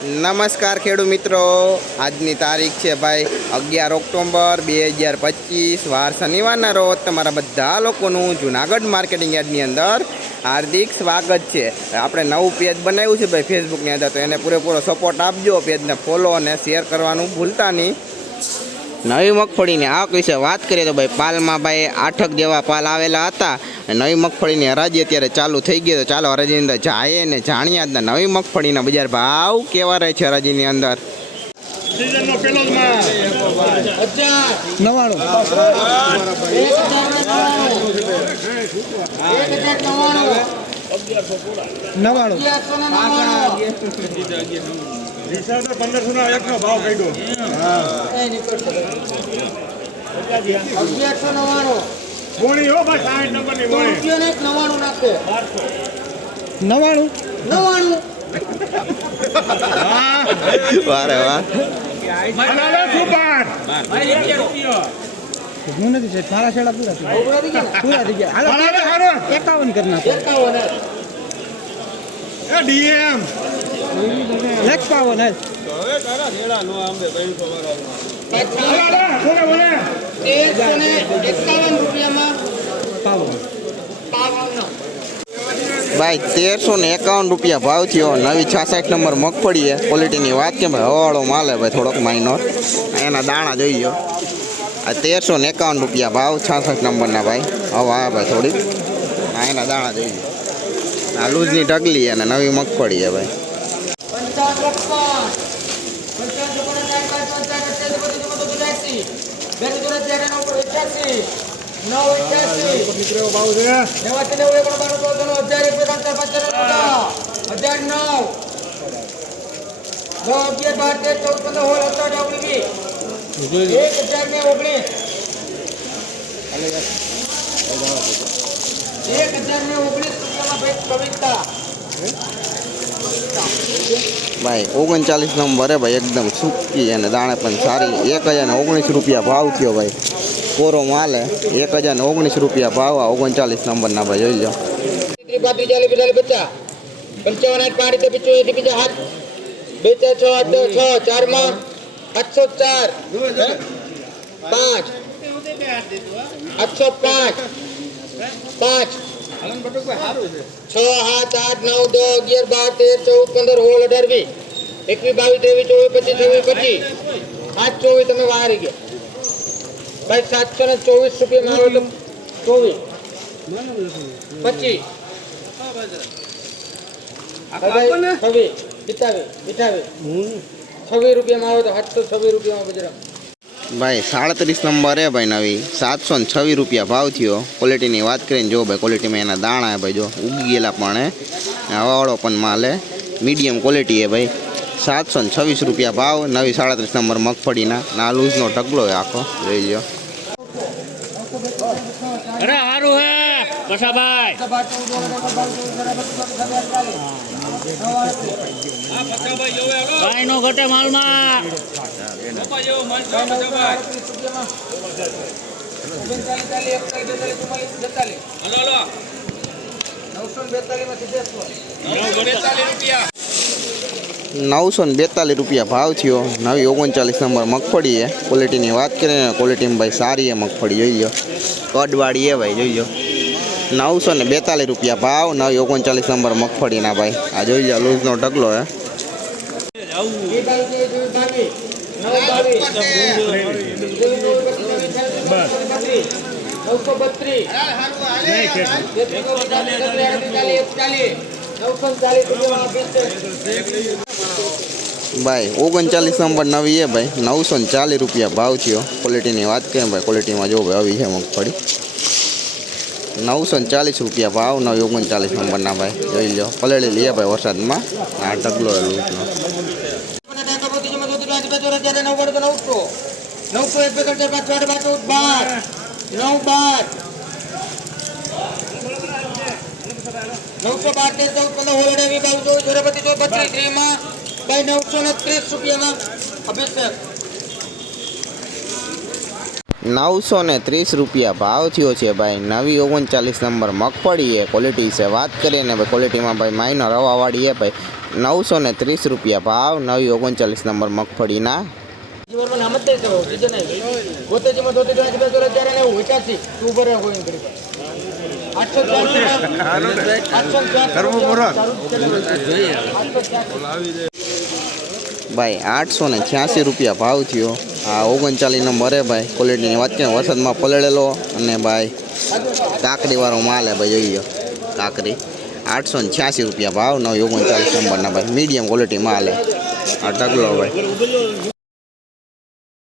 નમસ્કાર ખેડૂત મિત્રો, આજની તારીખ છે ભાઈ 11 ઓક્ટોબર 2025 વાર શનિવારના રોજ તમારા બધા લોકોનું જૂનાગઢ માર્કેટિંગ યાર્ડની અંદર હાર્દિક સ્વાગત છે। આપણે નવું પેજ બનાવ્યું છે ભાઈ ફેસબુકની અંદર, તો એને પૂરેપૂરો સપોર્ટ આપજો। પેજને ફોલો અને શેર કરવાનું ભૂલતા નહીં। નવી મગફળીની આવક વિશે વાત કરીએ તો ભાઈ પાલમાં ભાઈ 8 જેવા પાલ આવેલા હતા। નવી મગફળીની હરાજી અત્યારે ચાલુ થઈ ગઈ, તો ચાલો હરાજીની અંદર જાય ને જાણીએ આજના નવી મગફળીના બજાર ભાવ કેવા રહે છે હરાજીની અંદર। સીઝનનો પેલો જ માલ 1501 નો ભાવ કાઢ્યો। 1199 ગોળી હો ભાઈ 60 નંબરની ગોળી 99 નાખે 99 વારે વાહ અલાલા સુપાર ભાઈ 1 રૂપિયો હું નથી છે મારા છેડા પૂરા થઈ ગયા હાલો અલાલા હારો 51 કરી નાખો 51 એ ડીએમ 51 હે અલાલા બોલે બોલે 151 રૂપિયામાં પાવો ભાઈ 1351 રૂપિયા ભાવ થયો। નવી 66 નંબર મગફળી છે, ક્વોલિટીની વાત કે ભાઈ હવાળો માલ હે ભાઈ, થોડોક માઇનોર એના દાણા જોઈ લો। આ 1351 રૂપિયા ભાવ 66 નંબરના ભાઈ, હવા ભાઈ થોડીક એના દાણા જોઈ લો। આ લૂઝની ઢગલી અને નવી મગફળી છે ભાઈ। ભાઈ 39 નંબર હે ભાઈ, એકદમ સૂકી અને દાણે પણ સારી। 1019 રૂપિયા ભાવ થયો ભાઈ, કોરો માલ હે। 1019 રૂપિયા ભાવ આ 39 નંબરના ભાઈ જોઈ લો। તમે વારી ગયા ભાઈ 724 રૂપિયા મારો તો 24 26 રૂપિયા મારો તો 726 રૂપિયામાં બજરા ભાઈ 37 નંબર હે ભાઈ, નવી 726 રૂપિયા ભાવ થયો। ક્વોલિટીની વાત કરીને જો ભાઈ, ક્વોલિટીમાં એના દાણા હે ભાઈ, જો ઉગી ગયેલા પણ હે, હવાવાળો પણ માલ હે, મીડિયમ ક્વોલિટી હે ભાઈ। 726 રૂપિયા ભાવ, નવી 37 નંબર મગફળીના। ના લૂઝનો ઢગલો હે આખો જોઈ લો। અરે હારું હે કશાભાઈ ભાઈ નો ઘટે માલમાં ₹942 રૂપિયા ભાવ થયો। નવી 39 નંબર મગફળી છે, ક્વોલિટીની વાત કરીએ ને ક્વોલિટીમાં ભાઈ સારી છે મગફળી જોઈ લો, કડવાળી છે ભાઈ જોઈ લો। 942 રૂપિયા ભાવ, નવી 39 નંબર મગફળીના ભાઈ, આ જોઈ લો લૂઝનો ઢગલો હે। ભાઈ 39 નંબર નવી છે ભાઈ, 940 રૂપિયા ભાવ થયો। ક્વોલિટીની વાત કરીએ ભાઈ, ક્વોલિટીમાં જો ભાઈ આવી છે મગફળી, 940 રૂપિયા ભાવ, નવી 39 નંબરના ભાઈ જોઈ લો। પલળેલી લે ભાઈ વરસાદમાં, આ ઢગલો લૂઝનો। 930 રૂપિયા ભાવ થયો છે ભાઈ। નવી 39 નંબર મગફળી है, क्वालिटी से बात करें ने भाई क्वालिटी में भाई माइनर हवावाड़ी है भाई, 930 રૂપિયા ભાવ, નવી 39 નંબર મગફળીના. જીવનમાં નામ જ દઈ શકો બીજે નહીં ગોતે જીમાં ધોતે જો આજુ બાજુ જ્યારે ને વિચારથી તું ઉભો રહે કોઈ કરી 800 કરવું પૂરો ભાઈ 886 રૂપિયા ભાવ થયો. આ 39 નંબર હે ભાઈ, ક્વોલિટીની વાત કરીએ વરસાદમાં પલળેલો અને ભાઈ કાકરીવાળો માલ હે ભાઈ, જોઈ લો કાકરી. 886 રૂપિયા ભાવ, નવી 39 નંબરના ભાઈ, મીડિયમ ક્વોલિટી માલ હે. આ ઢગલો ભાઈ.